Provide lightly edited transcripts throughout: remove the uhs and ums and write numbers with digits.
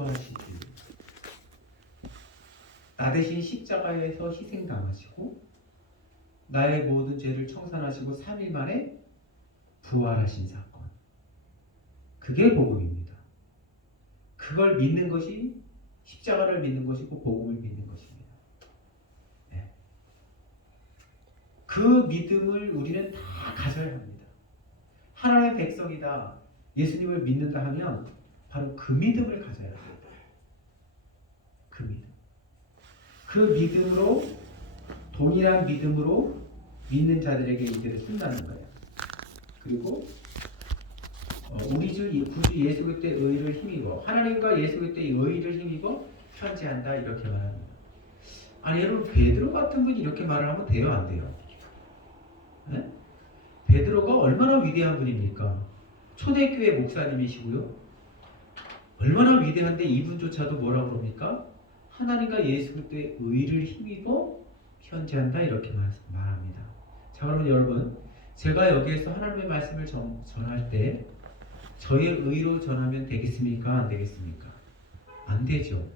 용서하시지. 나 대신 십자가에서 희생당하시고 나의 모든 죄를 청산하시고 3일 만에 부활하신 사건. 그게 복음입니다. 그걸 믿는 것이 십자가를 믿는 것이고 복음을 믿는 것입니다. 네. 그 믿음을 우리는 다 가져야 합니다. 하나님의 백성이다, 예수님을 믿는다 하면 바로 그 믿음을 가져야 합니다. 그 믿음. 그 믿음으로, 동일한 믿음으로 믿는 자들에게 이들을 쓴다는 거예요. 그리고 우리 주 구주 예수 그리스도의 의를 힘입어, 하나님과 예수 그리스도의 의를 힘입어 편지한다, 이렇게 말합니다. 아니 여러분, 베드로 같은 분이 이렇게 말을 하면 돼요, 안 돼요? 네? 베드로가 얼마나 위대한 분입니까? 초대교회 목사님이시고요. 얼마나 위대한데 이분조차도 뭐라고 그럽니까? 하나님과 예수 그리스도의 의를 힘입어 편지한다, 이렇게 말합니다. 자, 그러면 여러분, 제가 여기에서 하나님의 말씀을 전할 때 저의 의로 전하면 되겠습니까? 안 되겠습니까? 안 되죠.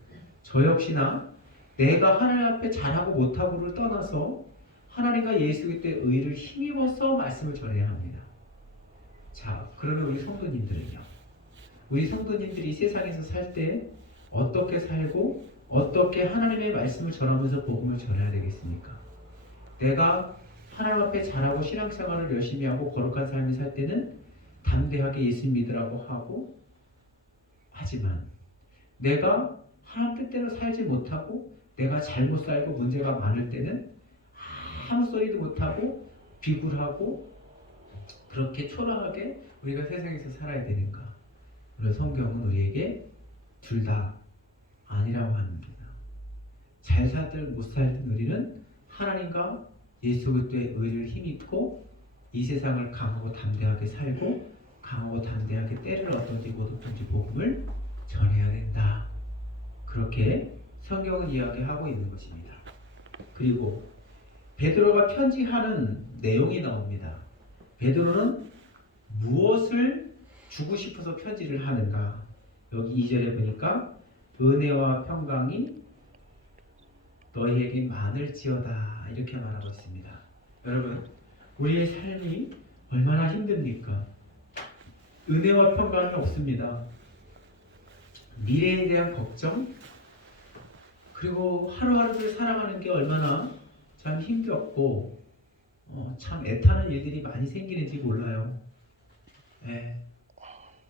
저 역시나 내가 하나님 앞에 잘하고 못하고를 떠나서 하나님과 예수 그리스도의 의를 힘입어서 말씀을 전해야 합니다. 자, 그러면 우리 성도님들은요? 우리 성도님들이 이 세상에서 살 때 어떻게 살고 어떻게 하나님의 말씀을 전하면서 복음을 전해야 되겠습니까? 내가 하나님 앞에 잘하고 신앙생활을 열심히 하고 거룩한 삶을 살 때는 담대하게 예수 믿으라고 하고, 하지만 내가 하나님 뜻대로 살지 못하고 내가 잘못 살고 문제가 많을 때는 아무 소리도 못하고 비굴하고 그렇게 초라하게 우리가 세상에서 살아야 되는가? 그래서 성경은 우리에게 둘 다 아니라고 합니다. 잘 살든 못 살든 우리는 하나님과 예수 그리스도의 의를 힘입고 이 세상을 강하고 담대하게 살고 강하고 담대하게 때를 얻든지 못 얻든지 복음을 전해야 된다. 그렇게 성경은 이야기하고 있는 것입니다. 그리고 베드로가 편지하는 내용이 나옵니다. 베드로는 무엇을 주고 싶어서 편지를 하는가? 여기 2절에 보니까 은혜와 평강이 너희에게 많을지어다, 이렇게 말하고 있습니다. 여러분, 우리의 삶이 얼마나 힘듭니까? 은혜와 평강이 없습니다. 미래에 대한 걱정, 그리고 하루하루를 살아가는 게 얼마나 참 힘들었고 참 애타는 일들이 많이 생기는지 몰라요. 네.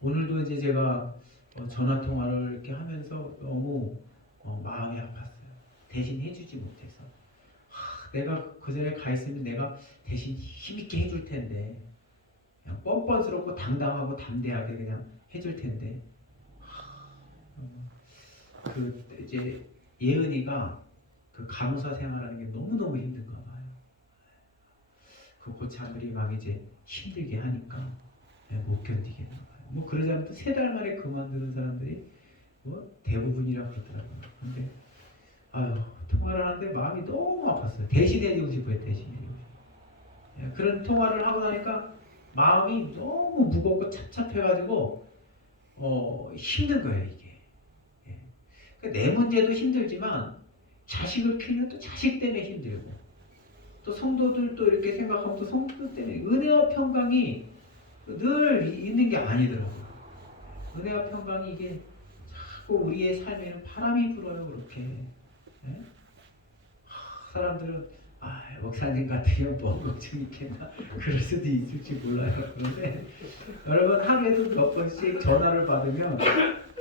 오늘도 이제 제가 전화 통화를 이렇게 하면서 너무 마음이 아팠어요. 대신 해주지 못해서. 내가 그 자리에 가 있으면 내가 대신 힘있게 해줄 텐데, 그냥 뻔뻔스럽고 당당하고 담대하게 그냥 해줄 텐데, 그 이제 예은이가 그 간호사 생활하는 게 너무너무 힘든가 봐요. 그 고참들이 막 이제 힘들게 하니까 못 견디겠나 봐요. 뭐 그러자면 또 3달 만에 그만두는 사람들이 뭐 대부분이라고 그러더라고요. 근데 아유, 통화를 하는데 마음이 너무 아팠어요. 대신해주고 싶어요. 대신해주고 싶어요. 그런 통화를 하고 나니까 마음이 너무 무겁고 찹찹해가지고 힘든 거예요, 이게. 그러니까 내 문제도 힘들지만 자식을 키우면 또 자식 때문에 힘들고, 또 성도들도 이렇게 생각하면 또 성도 때문에, 은혜와 평강이 늘 있는 게 아니더라고요. 은혜와 평강이 이게 자꾸 우리의 삶에는 바람이 불어요, 그렇게. 네? 사람들은 목사님 같으면 뭐 걱정 있겠나 그럴 수도 있을지 몰라요. 그런데 여러분, 하루에도 몇 번씩 전화를 받으면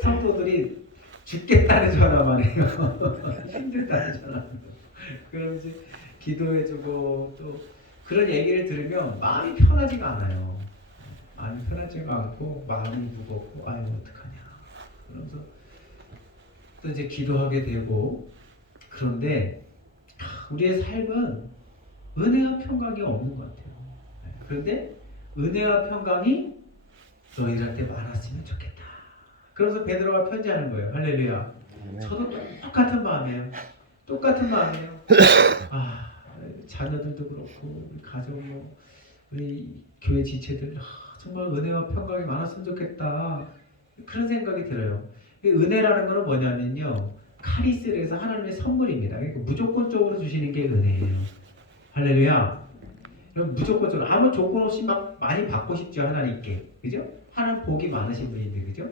성도들이 죽겠다는 전화만 해요. 힘들다는 전화만. 그럼 이제 기도해주고 또 그런 얘기를 들으면 마음이 편하지가 않아요. 마음이 편하지가 않고 마음이 무겁고 아유 어떡하냐 그러면서 또 이제 기도하게 되고. 그런데 우리의 삶은 은혜와 평강이 없는 것 같아요. 그런데 은혜와 평강이 너희들한테 많았으면 좋겠다. 그래서 베드로가 편지하는 거예요. 할렐루야. 저도 똑같은 마음이에요. 똑같은 마음이에요. 자녀들도 그렇고 우리 가족, 우리 교회 지체들 정말 은혜와 평강이 많았으면 좋겠다. 그런 생각이 들어요. 은혜라는 거는 뭐냐면요. 카리스에서 하나님의 선물입니다. 그러니까 무조건적으로 주시는 게 은혜예요. 할렐루야. 그럼 무조건적으로 아무 조건 없이 막 많이 받고 싶죠 하나님께, 그죠? 하나님 복이 많으신 분인데, 그죠?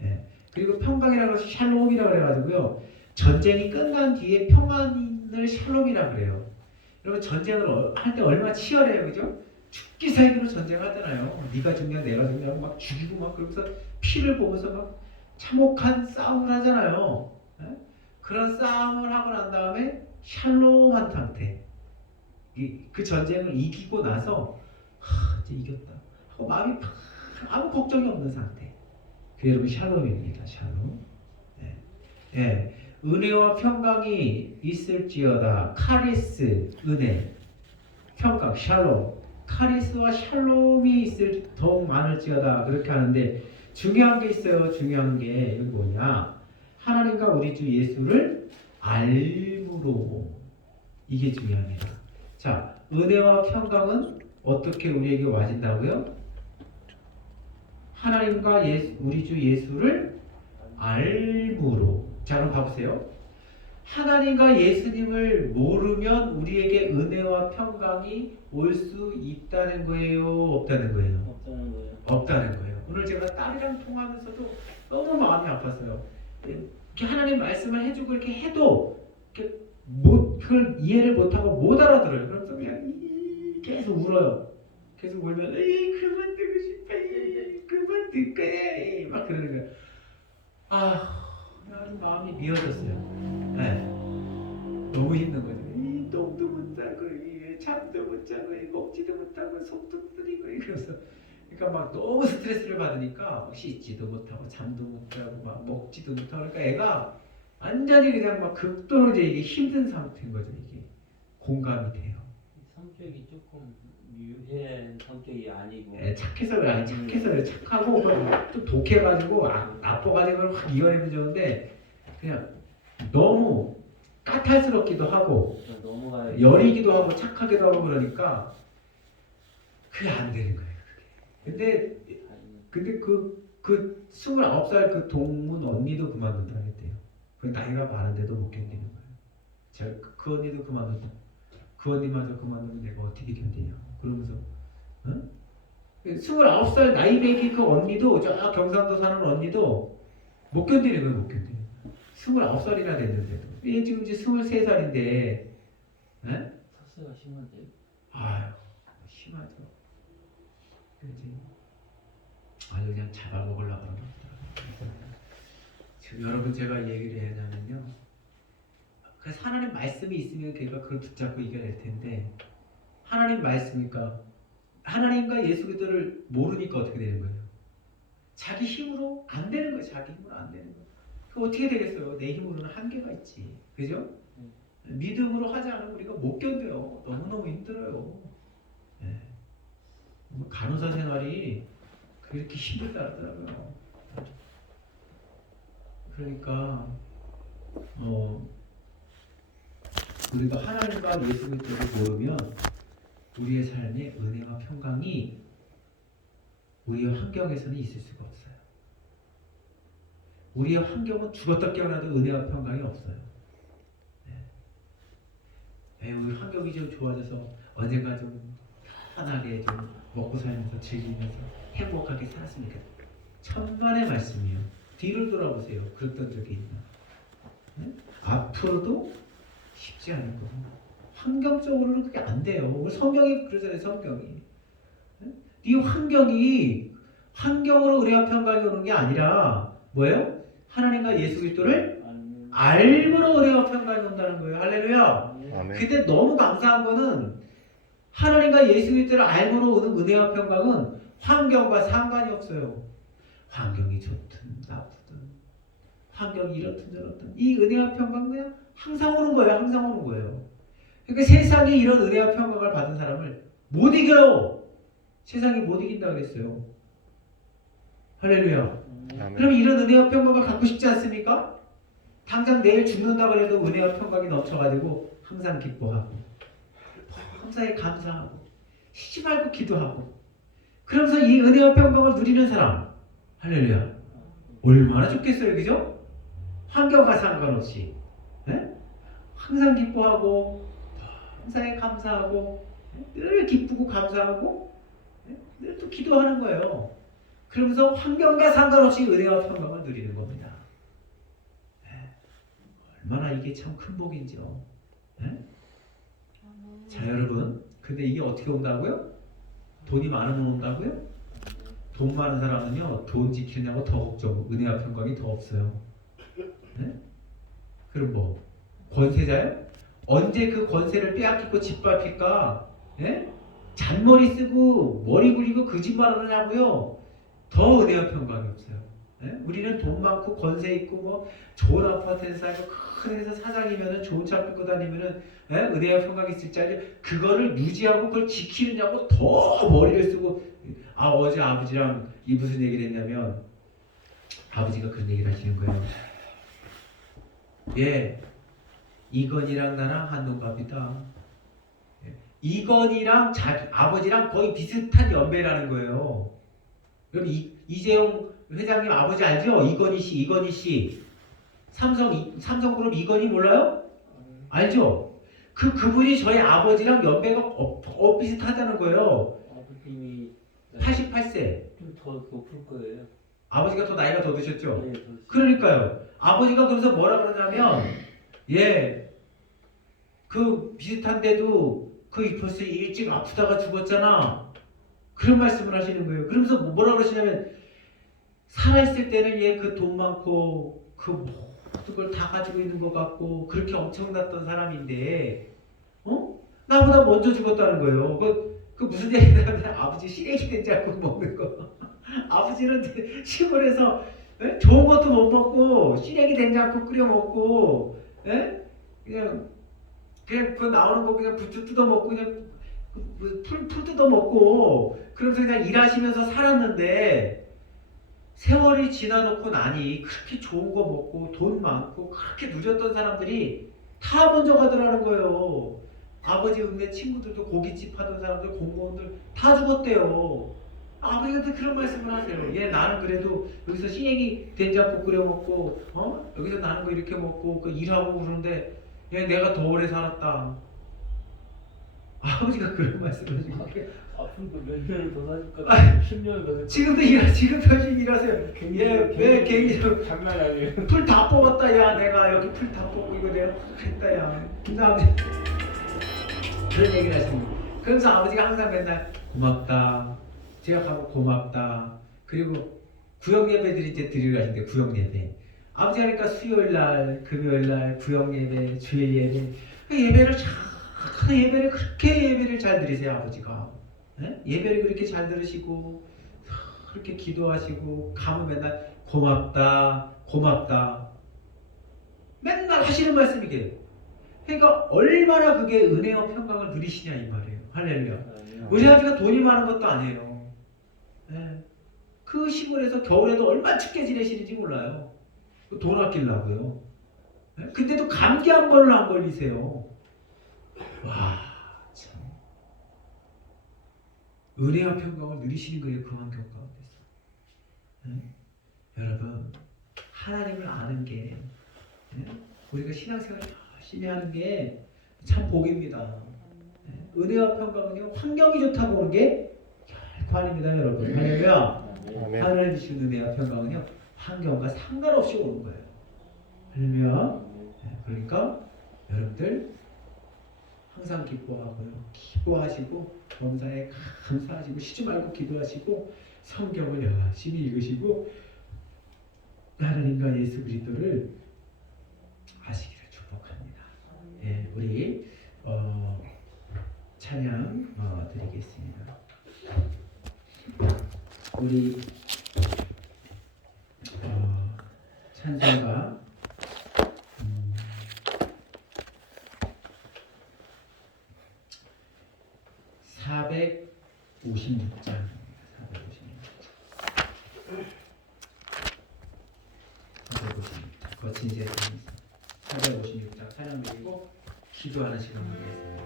예. 그리고 평강이라고 해서 샬롬이라고 그래가지고요. 전쟁이 끝난 뒤에 평안을 샬롬이라고 그래요. 여러분 전쟁을 할 때 얼마나 치열해요, 그죠? 죽기 살기로 전쟁하잖아요. 네가 죽냐 내가 죽냐고 막 죽이고 막 그러면서 피를 보면서 막 참혹한 싸움을 하잖아요. 예? 그런 싸움을 하고 난 다음에 샬롬한 상태. 그 전쟁을 이기고 나서 이제 이겼다 하고 마음이 아무 걱정이 없는 상태. 그 여러분 샬롬입니다. 샬롬. 예. 예. 은혜와 평강이 있을지어다. 카리스 은혜, 평강 샬롬. 카리스와 샬롬이 있을 더욱 많을지어다. 그렇게 하는데 중요한 게 있어요. 중요한 게 이게 뭐냐? 하나님과 우리 주 예수를 알므로. 이게 중요합니다. 자, 은혜와 평강은 어떻게 우리에게 와진다고요? 하나님과 우리 주 예수를 알므로. 자, 그럼 봐보세요. 하나님과 예수님을 모르면 우리에게 은혜와 평강이 올 수 있다는 거예요? 없다는 거예요? 없다는 거예요. 없다는 거예요. 오늘 제가 딸이랑 통화하면서도 너무 마음이 아팠어요. 이렇게 하나님 말씀을 해주고 이렇게 해도 이렇게 그걸 이해를 못하고 못 알아들어요. 그래서 그냥 계속 울어요. 계속 울면 그만 듣고 싶어. 그만 듣고 해. 막 그러는 거예요. 나는 마음이 미어졌어요. 네. 너무 힘든 거죠. 똥도 못 자고 잠도 못 자고 먹지도 못하고 속도 쓰리고 그래서 그러니까 막 너무 스트레스를 받으니까 씻지도 못하고 잠도 못 자고 막 먹지도 못하고 그러니까 애가 완전히 그냥 막 극도로 이제 이게 힘든 상태인 거죠. 이게 공감이 돼요. 성격이 조금 유해한 성격이 아니고. 착해서 그래. 아니 착해서 그래. 착하고 좀 독해가지고 나빠가지고 확 이겨내면 좋은데 그냥 너무 까탈스럽기도 하고 여리기도 하고 착하기도 하고 그러니까 그게 안 되는 거예요. 그게. 근데 그 29살 그 동문 언니도 그만둔다 했대요. 그 나이가 많은데도 못 견디는 거예요. 제가 그 언니도 그만둔다. 그 언니마저 그만두면 내가 어떻게 견디냐. 그러면서 29살 나이 매기 그 언니도 저 경상도 사는 언니도 못 견디는 거예요. 못 견디는 거예요. 29살이나 됐는데도. 얘 지금 이제 23살인데 사스가 심한데요? 아유 심하죠. 그지. 아주 그냥 잡아먹으려고 그러는 거다. 지금 여러분 제가 얘기를 하자면요. 그래서 하나님 말씀이 있으면 걔가 그걸 붙잡고 이겨낼 텐데 하나님 말씀이니까 하나님과 예수 그리스도를 모르니까 어떻게 되는 거예요? 자기 힘으로 안 되는 거예요. 자기 힘으로 안 되는 거예요. 그 어떻게 되겠어요? 내 힘으로는 한계가 있지. 그죠? 믿음으로 하지 않으면 우리가 못 견뎌요. 너무너무 힘들어요. 네. 간호사 생활이 그렇게 힘들다더라고요. 그러니까 우리가 하나님과 예수 그리스도를 모르면 우리의 삶에 은혜와 평강이 우리의 환경에서는 있을 수가 없어요. 우리의 환경은 죽었다 깨어나도 은혜와 평강이 없어요. 우리 환경이 좀 좋아져서 언젠가 좀 편하게 좀 먹고 살면서 즐기면서 행복하게 살았습니까? 천만의 말씀이요. 뒤를 돌아보세요. 그랬던 적이 있나? 앞으로도 쉽지 않은 거고 환경적으로는 그게 안 돼요. 우리 성경이 그러잖아요. 성경이 이 환경이 환경으로 은혜와 평강이 오는 게 아니라 뭐예요? 하나님과 예수 그리스도를 알므로 은혜와 평강이 온다는 거예요. 할렐루야. 아멘. 근데 너무 감사한 거는 하나님과 예수 그리스도를 알므로 오는 은혜와 평강은 환경과 상관이 없어요. 환경이 좋든 나쁘든 환경이 이렇든 저렇든 이 은혜와 평강은 그냥 항상 오는 거예요. 항상 오는 거예요. 그러니까 세상에 이런 은혜와 평강을 받은 사람을 못 이겨요. 세상이 못 이긴다고 그랬어요. 할렐루야. 그럼 이런 은혜와 평강을 갖고 싶지 않습니까? 당장 내일 죽는다고 해도 은혜와 평강이 넘쳐가지고 항상 기뻐하고 항상 감사하고 쉬지 말고 기도하고 그러면서 이 은혜와 평강을 누리는 사람. 할렐루야. 얼마나 좋겠어요, 그죠? 환경과 상관없이. 예? 항상 기뻐하고 항상 감사하고 늘 기쁘고 감사하고 늘 또 기도하는 거예요. 그러면서 환경과 상관없이 은혜와 평강을 누리는 겁니다. 예? 얼마나 이게 참 큰 복인지요. 예? 자 여러분, 근데 이게 어떻게 온다고요? 돈이 많으면 온다고요? 돈 많은 사람은요, 돈 지키느냐고 더 걱정, 은혜와 평강이 더 없어요. 예? 그럼 뭐 권세자요? 언제 그 권세를 빼앗기고 짓밟힐까? 예? 잔머리 쓰고 머리 굴리고 거짓말 하느냐고요? 더 은혜와 평강이 없어요. 예? 우리는 돈 많고 권세 있고 뭐 좋은 아파트에 살고 큰 회사 사장이면은 좋은 차 끌고 다니면은 예? 은혜와 평강이 있을 줄 알지. 그거를 유지하고 그걸 지키느냐고 더 머리를 쓰고. 어제 아버지랑 이 무슨 얘기를 했냐면 아버지가 그런 얘기를 하시는 거예요. 예, 이건이랑 나랑 한동갑이다. 예, 이건이랑 아버지랑 거의 비슷한 연배라는 거예요. 여러분 이재용 회장님 아버지 알죠? 이건희 씨. 삼성그룹 이건희 몰라요? 알죠? 그분이 저희 아버지랑 연배가 비슷하다는 거예요. 아버님이 88세. 좀 더 높을 거예요. 아버지가 더 나이가 더 드셨죠? 네, 그러니까요. 아버지가 그래서 뭐라 그러냐면, 예, 그 비슷한데도 그 벌써 일찍 아프다가 죽었잖아. 그런 말씀을 하시는 거예요. 그러면서 뭐라 그러시냐면, 살아있을 때는 얘 그 돈 많고 그 모든 걸 다 가지고 있는 것 같고 그렇게 엄청났던 사람인데, 나보다 먼저 죽었다는 거예요. 그 무슨 얘기냐면 아버지 시래기 된장국 먹는 거. 아버지는 시골에서 좋은 것도 못 먹고 시래기 된장국 끓여 먹고 그냥 그 나오는 거 그냥 부추 뜯어 먹고 그냥 풀 뜯어 먹고 그러면서 그냥 일하시면서 살았는데 세월이 지나놓고 나니 그렇게 좋은 거 먹고 돈 많고 그렇게 누렸던 사람들이 다 먼저 가더라는 거예요. 아버지 읍내 친구들도 고깃집 하던 사람들 공무원들 다 죽었대요. 아버지한테 그런 말씀을 하세요. 얘 나는 그래도 여기서 시래기 된장국 끓여 먹고 여기서 나는 거 이렇게 먹고 일하고 그러는데 얘 내가 더 오래 살았다. 아버지가 그런 말씀을 하시고 앞으로도 몇 년을 더 사실 것 같아요. 10년을 더 지금도 지금 열심히 일하세요. 얘왜 괜히 장난 아니에요. 풀 다 뽑았다. 야 내가 여기 풀 다 뽑고 이거 내가 했다. 야 근데 아버지 그런 얘기를 하십니다. 그러면서 아버지가 항상 맨날 고맙다. 제가 가고 고맙다. 그리고 구역 예배들 이제 드리러 가신대. 구역 예배. 아버지 하니까 수요일 날, 금요일 날 구역 예배, 주일 예배. 예배를 그렇게 예배를 잘 드리세요 아버지가. 예배를 그렇게 잘 들으시고 그렇게 기도하시고 가면 맨날 고맙다, 고맙다. 맨날 하시는 말씀이 이게. 그러니까 얼마나 그게 은혜와 평강을 누리시냐 이 말이에요. 할렐루야. 우리 아버지가 돈이 많은 것도 아니에요. 그 시골에서 겨울에도 얼마나 춥게 지내시는지 몰라요. 돈 아끼려고요. 근데도 감기 한 번을 안 걸리세요. 와, 참. 은혜와 평강을 누리시는 거예요. 그 환경 가운데서. 여러분, 하나님을 아는 게 우리가 신앙생활을 열심히 하는 게 참 복입니다. 은혜와 평강은요, 환경이 좋다고 오는 게 결코 아닙니다, 여러분. 할렐루야. 하나님 주신 은혜와 평강은요, 환경과 상관없이 오는 거예요. 할렐루야. 그러니까 여러분들 항상 기뻐하고요, 기뻐하시고 범사에 감사하시고 쉬지 말고 기도하시고 성경을 열심히 읽으시고 하나님과 예수 그리스도를 아시기를 축복합니다. 우리 찬양 드리겠습니다. 우리 찬송가 456장 거친 세상 456장 찬양 드리고 기도하는 시간 갖겠습니다.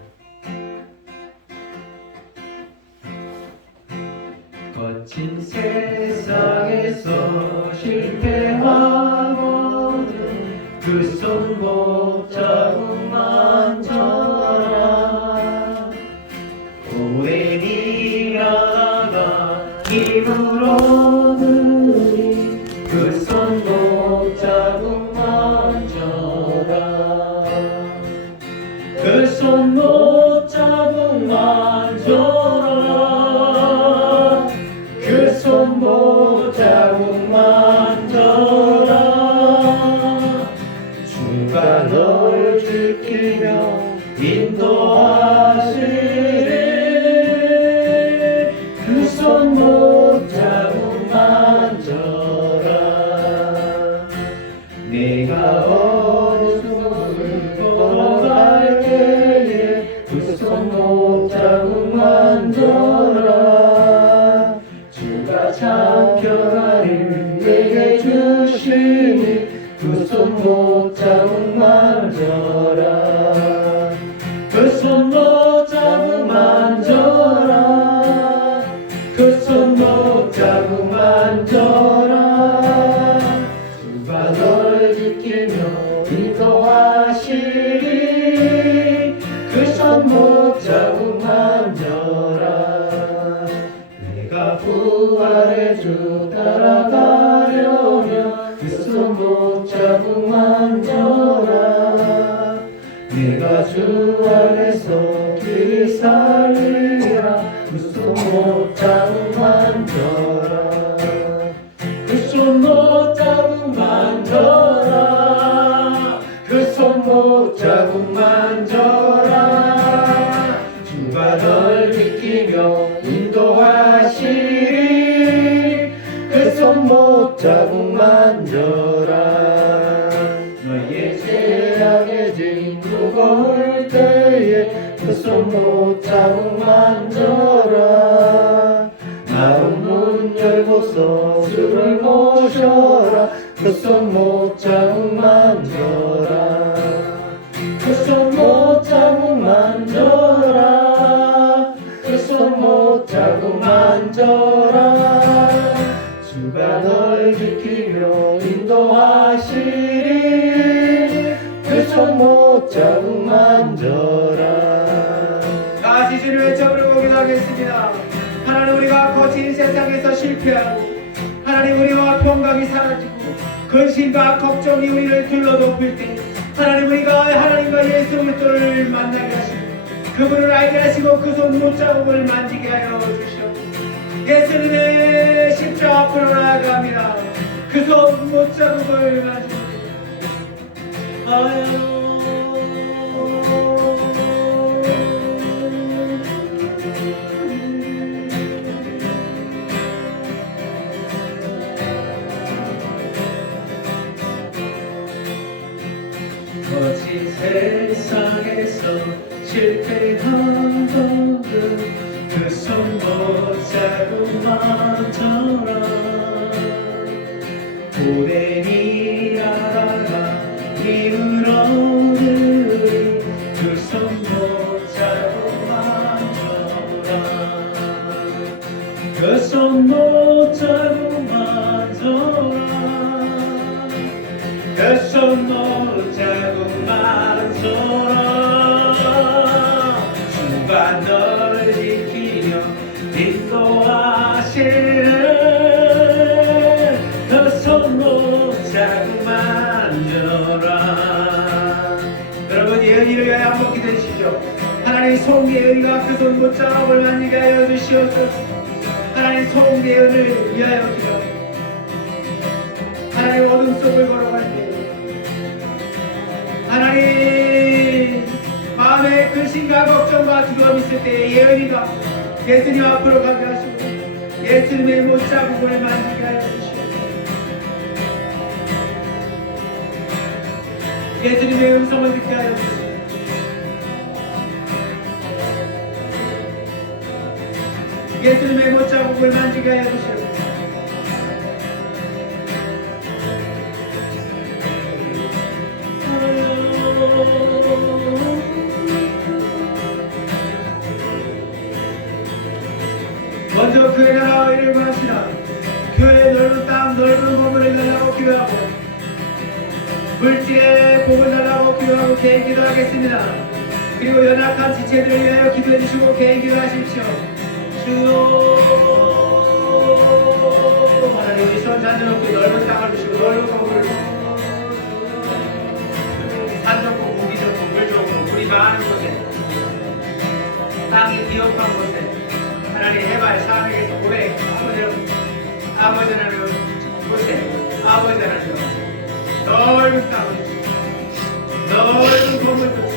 거친 세상에서 실패 그 손목 자국 만져라. 오랜 일하다가 힘으로 누리 그 손목 자국 만져라. 그 손목 자국 만져라. 그 손목 자국 만져라. 주가 널 지키며 인도하시리. 그 손목 자국 만져라. 내가 어둠을 걸어갈 때에 그 손목 자국 만져라. 주가 잡혀가를 내게 주시니 그 손목 자국 만져라. 그 손목 자국 만져라. 그 손목 자국 만져라. 주가 널 지키며 인도하시리. 그 손목 자국 만져라. 내가 부활의 주 따라가려면 그 손목 자국 만져라. 내가 주 안에서 길이 살리라. 그 손목 자국 만져라. 그 손목 자국 만져라. 그 손목 자국 만져라. 주가 널 지키며 인도하시리. 그 손목 자국 만져라. 너희의 죄악의 짐 무거울 때에 그 손목 자국 만져라. 마음 문 열고서 주를 모셔라. 그 손목 자국 만져라. 그 손목 자국 만져라. 그 손목 자국 만져라. 주가 널 지키며 인도하시리. 그 손목 자국 만져라. 다시 주를 외쳐 부르고 기도하겠습니다. 하나님, 우리가 거친 세상에서 실패하고 하나님 우리와 평강이 사라지고 근심과 걱정이 우리를 둘러덮을 때 하나님, 우리가 하나님과 예수 그리스도를 만나게 하시고 그분을 알게 하시고 그 손목 자국을 만지게 하여 주시옵소서. 예수님의 십자 앞으로 나아갑니다. 그 손목 자국을 만지게 하여 거친 세상에서 실패한 분들 그 손목 자국 만져라. 오랜 일하다가 힘으로는 그 손목 자국 만져라. 그 손목 자국 만져라. 그 손목 자국 만져라. 주가 널 지키며 인도하시네. 그 손목 자국 만져라. 여러분, 예언이를 위하여 한번 기도해주시죠. 하나님, 송예언이가 그 손목 자국을 만지게 하여 주시옵소서. 하나님, 송예언을 위하여 기도합니다. 하나님, 어둠 속을 걸어갈 때 하나님 마음에 근심과 걱정과 두려움이 있을 때 예언이가 예수님 앞으로 가게 하시고 예수님의 못자국을 만지게 하여 주시옵소서. 예수님의 음성을 듣게 하여 주시옵소서. 예수님의 못자국을 만지게 하여 주시옵소서. 먼저 교회 나라와 일을 구하시라. 교회의 넓은 땅 넓은 건물을 달라고 기도하고 물질에 복을 달라고 기도하고 개인 기도하겠습니다. 그리고 연약한 지체들을 위하여 기도해 주시고 개인 기도하십시오. 주여 하나님 우리 손 잔을 놓고 넓은 땅을 주시고 넓은 건물을 산 좋고 고기 좋고 물 좋고 물이 많은 곳에 땅이 비옥한 곳에 하나님 해발 산에게서 고백 아버지 하나님 곳에 아버지 하나님 넓은 땅을 주시고 넓은 건물도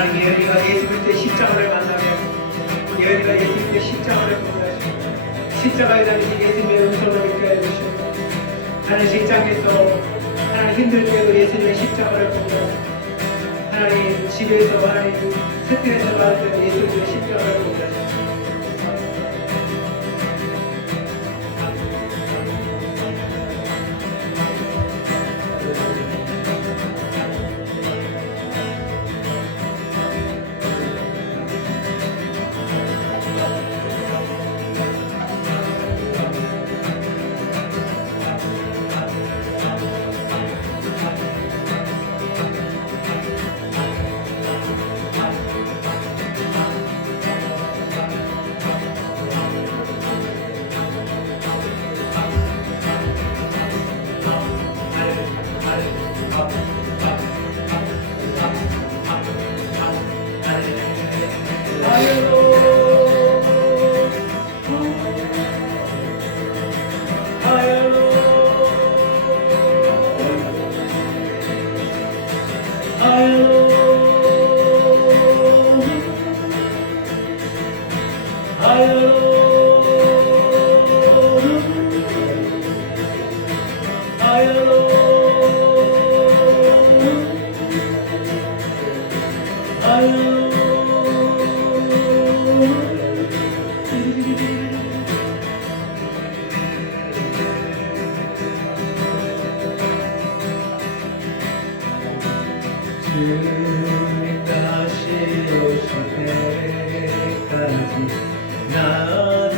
주시고 예언이가 예수 그리스도의 십자가를 만나며 예언이가 예수 그리스도의 십자가를 보며 십자가에 달리신 예수님의 음성을 듣게 해주시고 하나님 직장에서 하나님 힘들 때도 예수님의 십자가를 보며 하나님 집에서 하나님 스트레스 받을 때 예수님의 십자가를 보며 주님 다시 오실 때까지 나는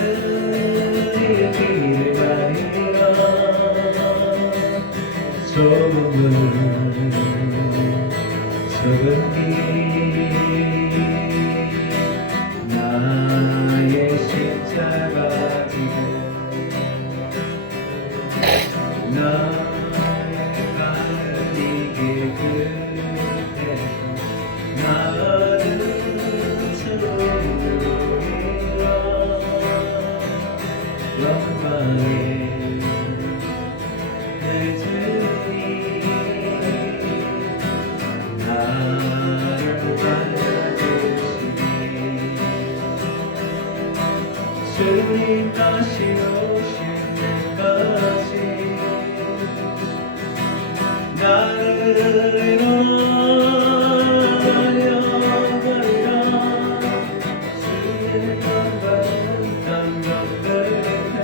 이 길을 가리라. 소금이 나의 십자가 지고 나의 갈리게 그대서 나는 주님이라 영광의 내 주님 나를 받아주시니 주님 다시 오실 때까지 나를 영원하리라 주의 영광은 감격되네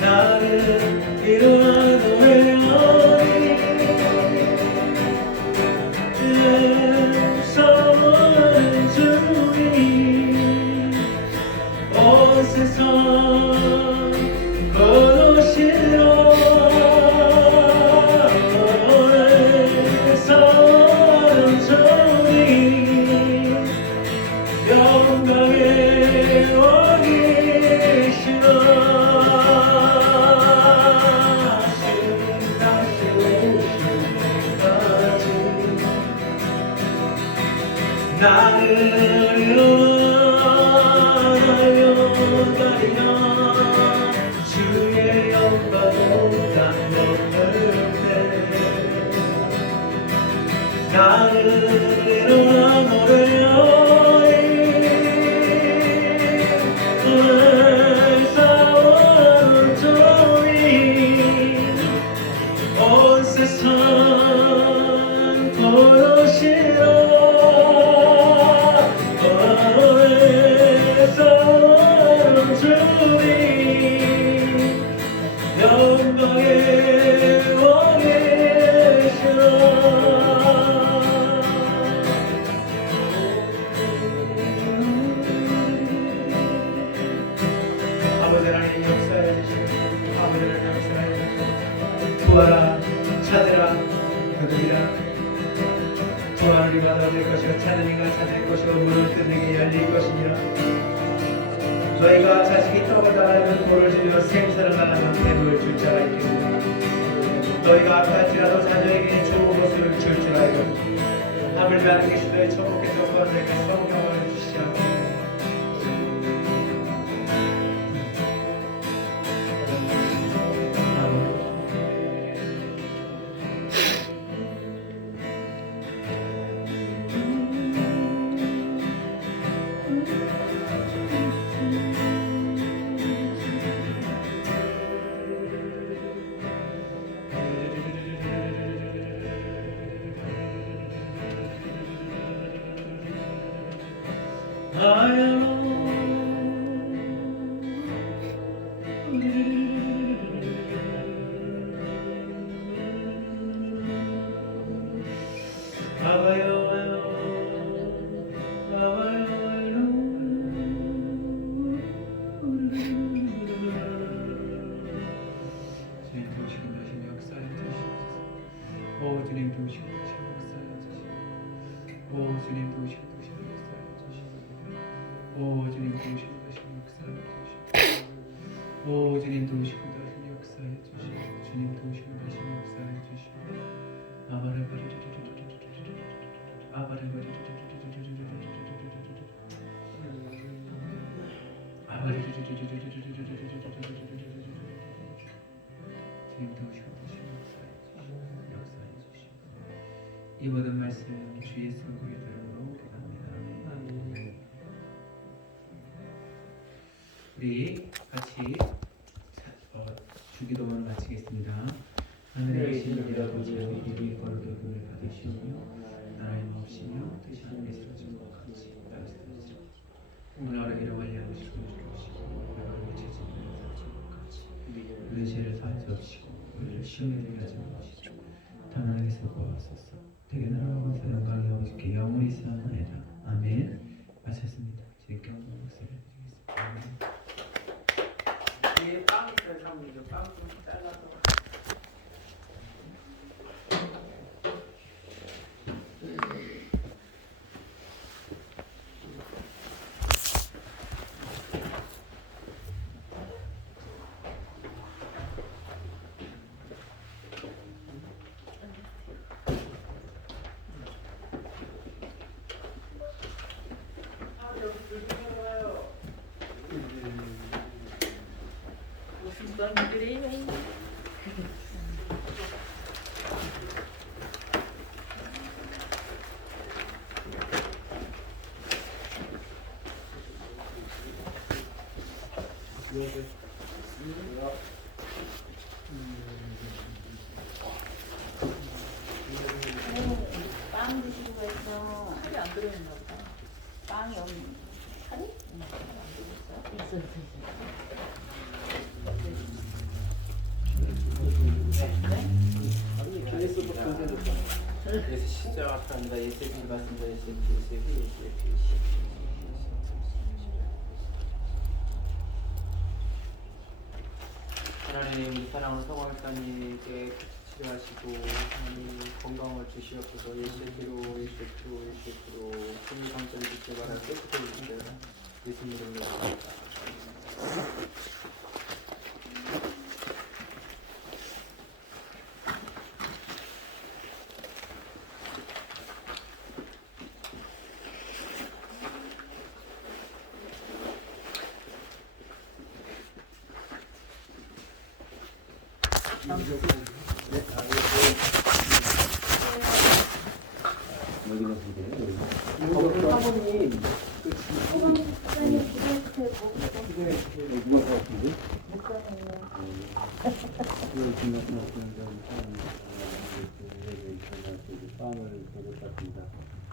나를 이루어 노래하리 사랑하는 주님 온 세상 걸으시러 사랑하는 주님 영광의 왕이시라 주님 다시 오실 때까지 나를 영원하리라 주의 영광은 감격되네 나를 이루어 노래하리 사랑하는 주님 온 세상 걸으시라 사랑하는 주님 영광의 왕이시라 아버지 하나님 역사해 주시고 아버지 하나님 역사해 주시고 구하라 찾으라 그들이라 구하는 이가 얻을 것이요 찾는 이가 찾을 것이요 문을 뜯는 이가 열릴 것이니라 너희가 자식이 떡을 당하면 돌을 지며 생사를 당하면 뱀을 줄 줄 알겠느냐 너희가 악할지라도 자녀에게 좋은 것을 줄 줄 알고 하물며 하는 것이 너희 천국에서 너희에게 성령을 주시오 주님 도우시고 역사해 주시고 오 주님 도우시고 역사해 주시고 오 주님 도우시고 역사해 주시고 오 주님 도우시고 역사해 주시고 주님 도우시고 역사해 주시고 주님 도우시고 이 모든 말씀 주 예수 그리스도 이름으로 기도합니다. 우리 같이 주기도문을 마치겠습니다. 하늘에 계신 우리 아버지여 이름이 거룩히 여김을 받으시오며 나라의 마옵시며 뜻이 하늘에서 지금과 같이 땅에서 이루어지리라. 오늘 하루를 관리하시고 주시고 우리가 죄짓는 사람과 같이 우리 죄를 사하지 없이고 우리를 시험에 들게 하지 마시고 다만 하나님께서 구하소서. 되게 나라와 권세 영광이 아버지께 영원히 있사옵나이다. 아멘. 마쳤습니다. 주님께 영광을 드리겠습니다. 아멘. 뒤에 빵 있어요, 사모님. 빵 좀 잘라서. 엉덩이들이 빵 드시고 했어. 살이 안 들어있나 보다. 빵이 없는 살이? 있어 있어. 예수 시작합니다. 예수님 맞습니다. 예수님 하나님 사랑으로 성화사님께 치료하시고 하나님 건강을 주시옵소서. 예수로 주님 감사를 주시기 바라 깨끗해 주시옵소서. 예수님 이름으로 기도합니다. 사모님 빵을 먹었습니다.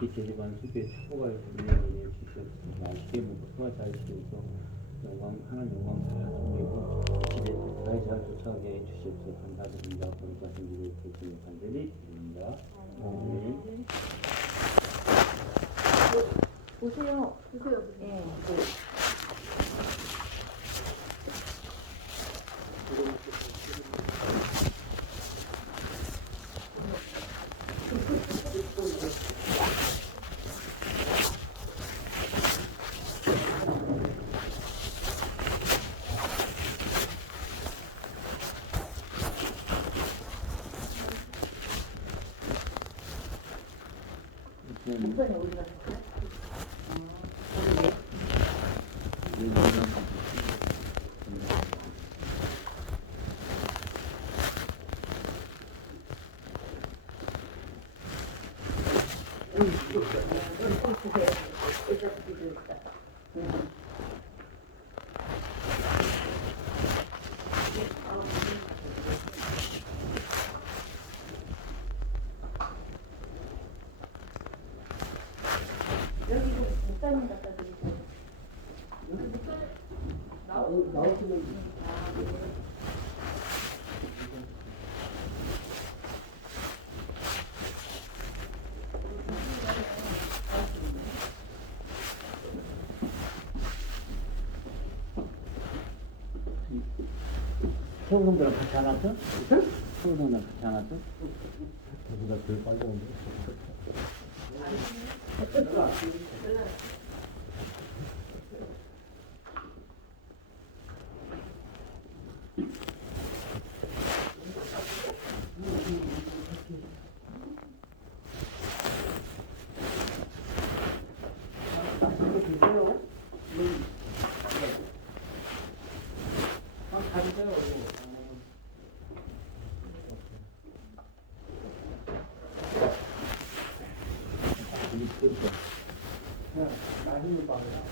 이 제집안 수비에 축복을 분명히 주시옵소서. 맛있게 먹고 소화 잘 시켜서 영광 하나님 영광 돌리고 집에 잘 쫓아가게 해 주시옵소서. 감사드립니다. 거룩하신 일을 계시는 간절히 드립니다. 아멘. 보세요. 보세요. 예. 목사님 어디 갔어요? 여기 목사님 갖다 드리세요. 여기 목사님 나오시면 서울성대랑 같이 안 왔어? 서울성대랑 같이 안 왔어? 저보다 덜 빨리 온대. 맛있는 빵이야.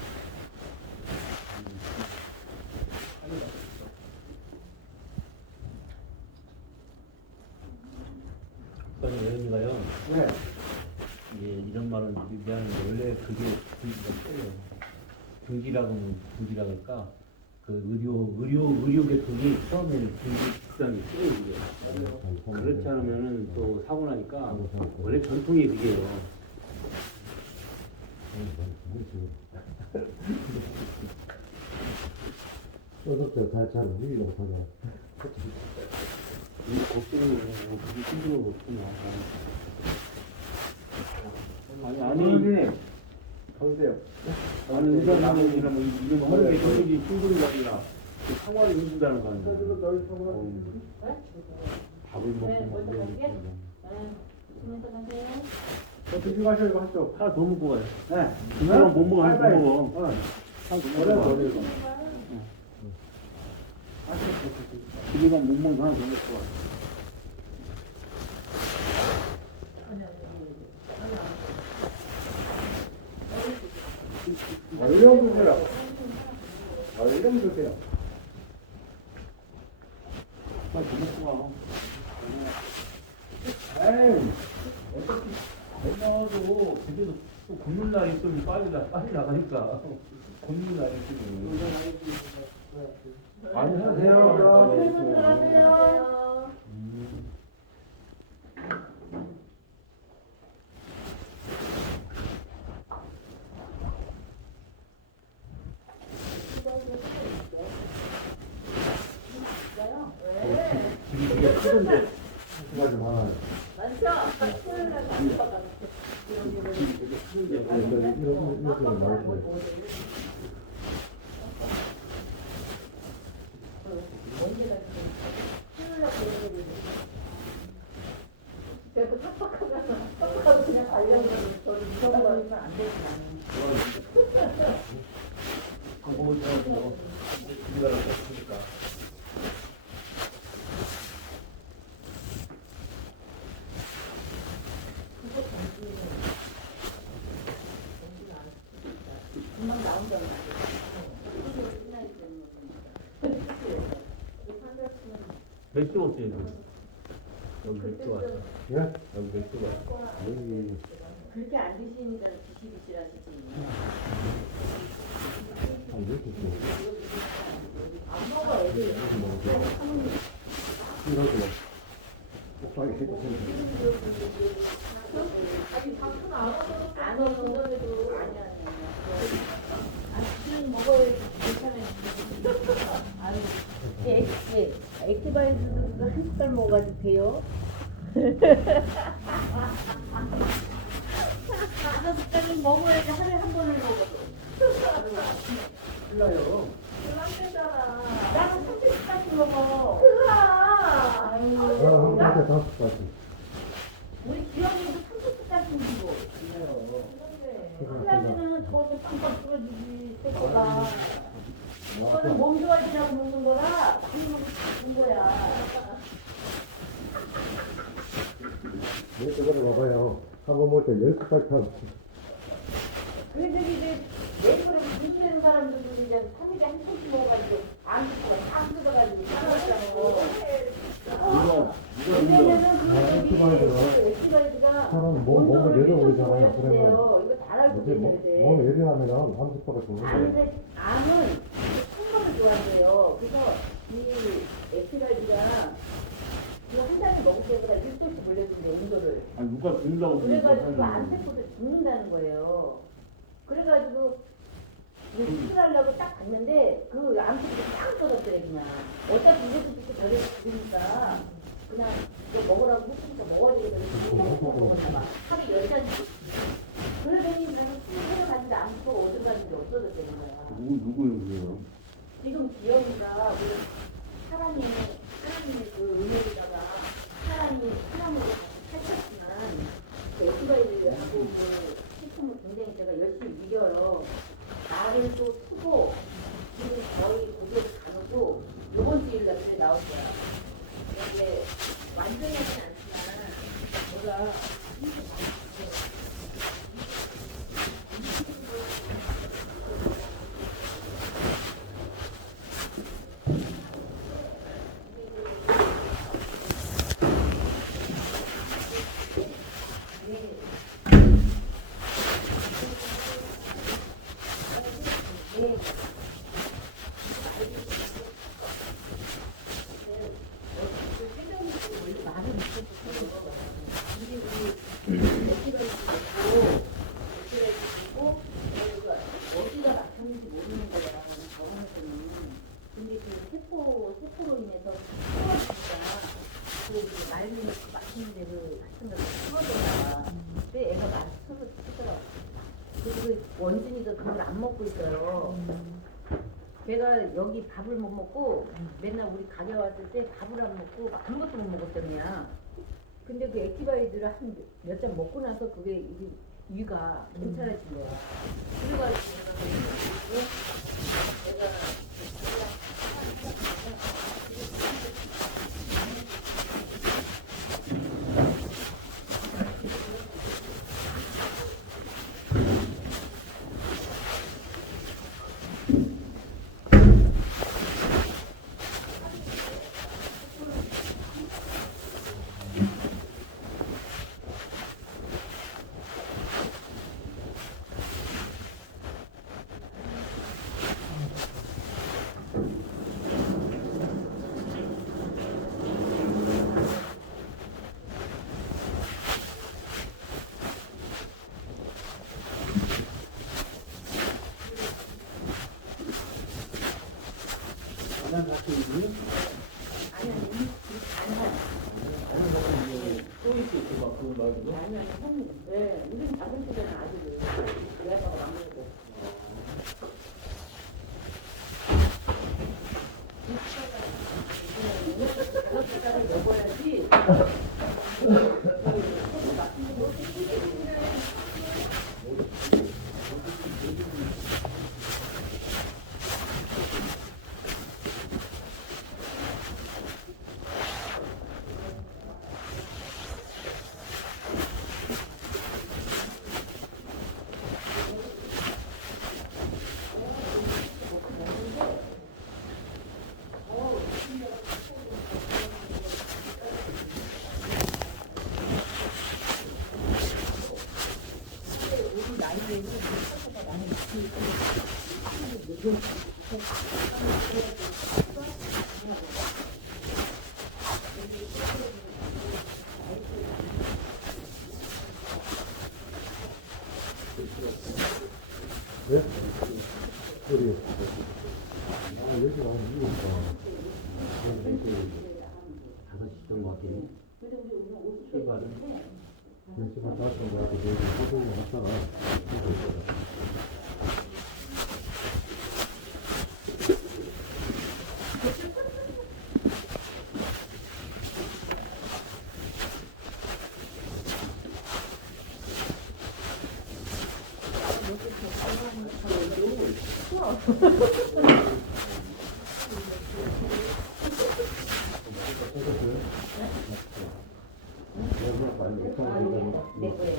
아까 예언이가요. 네. 이게 이런 말은 미안한데 원래 그게 분기가 틀려요. 분기라고 하면 분기라 그럴까? 그 의료 계통이 처음에는 분기 특성이 틀려요. 이게. 그렇지 않으면은 또 사고 나니까 원래 전통이 그게요. 소속들 잘 흘리고 하냐. 이 걱정이 그게 힘들어 그렇구나. 아니 보세요. 아니 의사 나무이라면 이런 하는 게 저기 힘들이 아니라 상황이 힘들다는 거 아니야. 밥을 먹고 먹는 어떻게 가셔 이거 한쪽. 하나 더 먹고 가요. 네. 그거랑 못 먹어, 하나 더 빨리. 먹어. 어. 하나 더 그래, 먹어. 그래. 아, 지금 못 먹는 사람 정말 좋아. 이름 주세요. 이름 주세요. 빨리 좀 먹고 와. 에이, 어차피 엄마도 그래도 또 걷는 날 있으면 빨리 나가니까 걷는 날 있으면. 많이 하세요. 안녕하세요. 집이 되게 크던데 수가 좀 많아요. 이런 많으시네. 그래도 팍팍하고 그냥 가려고 저를 무서운 거면 안 되지 나는. 그거 저 우리나라 했으니까. 금방 나온다고. 맥주 없지? 여기 맥주 왔어. 예? 여기 맥주 왔어. 여기 그렇게 안 드시니까 비실비실하시지. 한 이렇게 있어. 안 먹어 애들. 이러고 꼭다리 해주세요. 아니 방송 안 오는데도 아니야. 지금 먹어야지 괜찮아요. 아유, 액티바이즈도 한 숟갈 먹어가지고 돼요. 다섯 숟갈은 먹어야지 하루에 한 번을 먹어도. 몰라요. 나는 30숟갈씩 먹어. 아유, 한 번에 5가지. 우리 기영이도 30숟갈씩 먹고. 하나는 저렇게 빵빵 뚫어주지, 새거가. 이거는 몸 좋아지라고 먹는 거라, 많이 먹는 거야. 네, 저거를 봐봐요. 한 번 먹을 때 10가지 타고. 그래도 이제 내일모레 무슨 되는 사람들도 이제 3일에 한 통씩 먹어가지고, 안 듣고 다 뜯어가지고 살아있잖아. 왜냐면은 그 액티바이드가 사람 몸을 내려오잖아요. 그러면 이거 잘 알고 이제 계셔야 돼. 몸을 예리하면 암수가가 좋은 거예요. 암은 큰 거를 좋아한대요. 그래서 이 액티바이드가 이거 한 달에 먹을 때보다 1도씩 올려준대, 온도를. 아니 누가 죽는다고 그래가지고 안 새고도 죽는다는 거예요. 그래가지고 이거 수술하려고 딱 갔는데 그 암수가 딱 떨어졌더래 그냥. 어차피 이것도 죽고 저래도 죽으니까 그냥 이거 먹으라고 했으니까 먹어야 되겠다. 먹었나 봐. 하루에 10잔씩. 그러더니 나는 수술을 갔는데 암수가 어디 갔는지 없어졌다는 거야. 누구예요? 지금 기영이가 우리 사람의 그 은혜에다가 사람으로 살쳤지만 그 액티바이드하고 그 식품을 굉장히 제가 열심히 이겨요. 나를 또 쓰고 지금 거의 고객 간호도 이번 주일 날에 나올 거야. 이게 완전히 하진 않지만 뭐가 어디가 막혔는지 모르는 거야. 저번에는. 근데 그 세포로 인해서 풀어지니까 그 말미는 맛있는 데를 같은 데를 풀어줬다. 근데 애가 많이 쓰더라고. 그래서 그 원진이가 그걸 안 먹고 있어요. 걔가 여기 밥을 못 먹고 맨날 우리 가게 왔을 때 밥을 안 먹고 아무것도 못 먹었다며. 근데 그 액티바이드를 한 몇 잔 먹고 나서 그게 이게 위가 괜찮아진 거야. 그래가지고 내가 아니 아니 소이스 있고 막 그런 말도. 아니 아니 형님. 네, 우리는 작은 집에는 아직은 우리 아빠가 막내고. 다섯 숟가락을 먹어야지. 네? 우리 여기가 한 이거니까 5시 정도 같겠네. 출발은 10시 반 다섯 시 정도 여기 호동에 왔다가 내가 빨리 못하니까 내 거예요.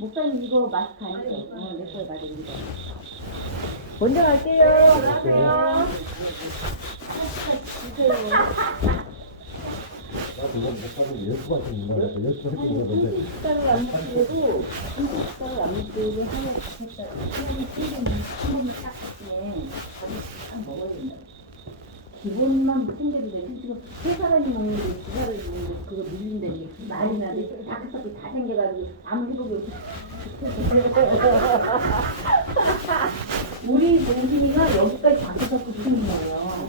목사님 이거 마스크 아니죠? 내 거에 맞으니까. 먼저 갈게요. 안녕하세요. 주세요. 나 그거 못하고 10시 반쯤 말해서 10시 반쯤 있었는데 식사를 안 먹고, 식사를 안 먹고 하면 좋겠다. 그냥 찌개는 딱 네, 딱 먹어야 된다. 기본만 챙겨도 돼. 지금 세 사람이 먹는데 두 사람이 먹는데 그거 밀린다니 말이 나는데 다크서클 다 생겨가지고 아무 회복이 없이 우리 동진이가 여기까지 다크서클 생긴 거예요.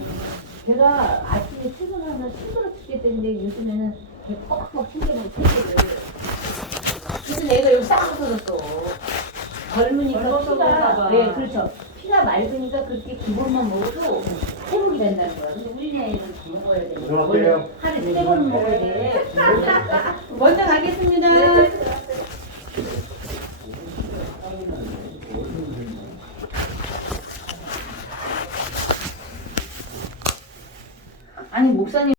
제가 아침에 출근하면서 힘들어 죽겠다는데 요즘에는 배 뻑뻑 챙겨먹고 챙겨요. 그래서 내가 여기 싹 붙어졌어. 젊으니까 피가, 네, 그렇죠. 피가 맑으니까 그렇게 기본만 먹어도 회복이 된다는 거야. 근데 우리 나이는 더 먹어야 돼. 들어갈게요. 하루에 3번 먹어야 돼. 먼저 가겠습니다. 아니 목사님.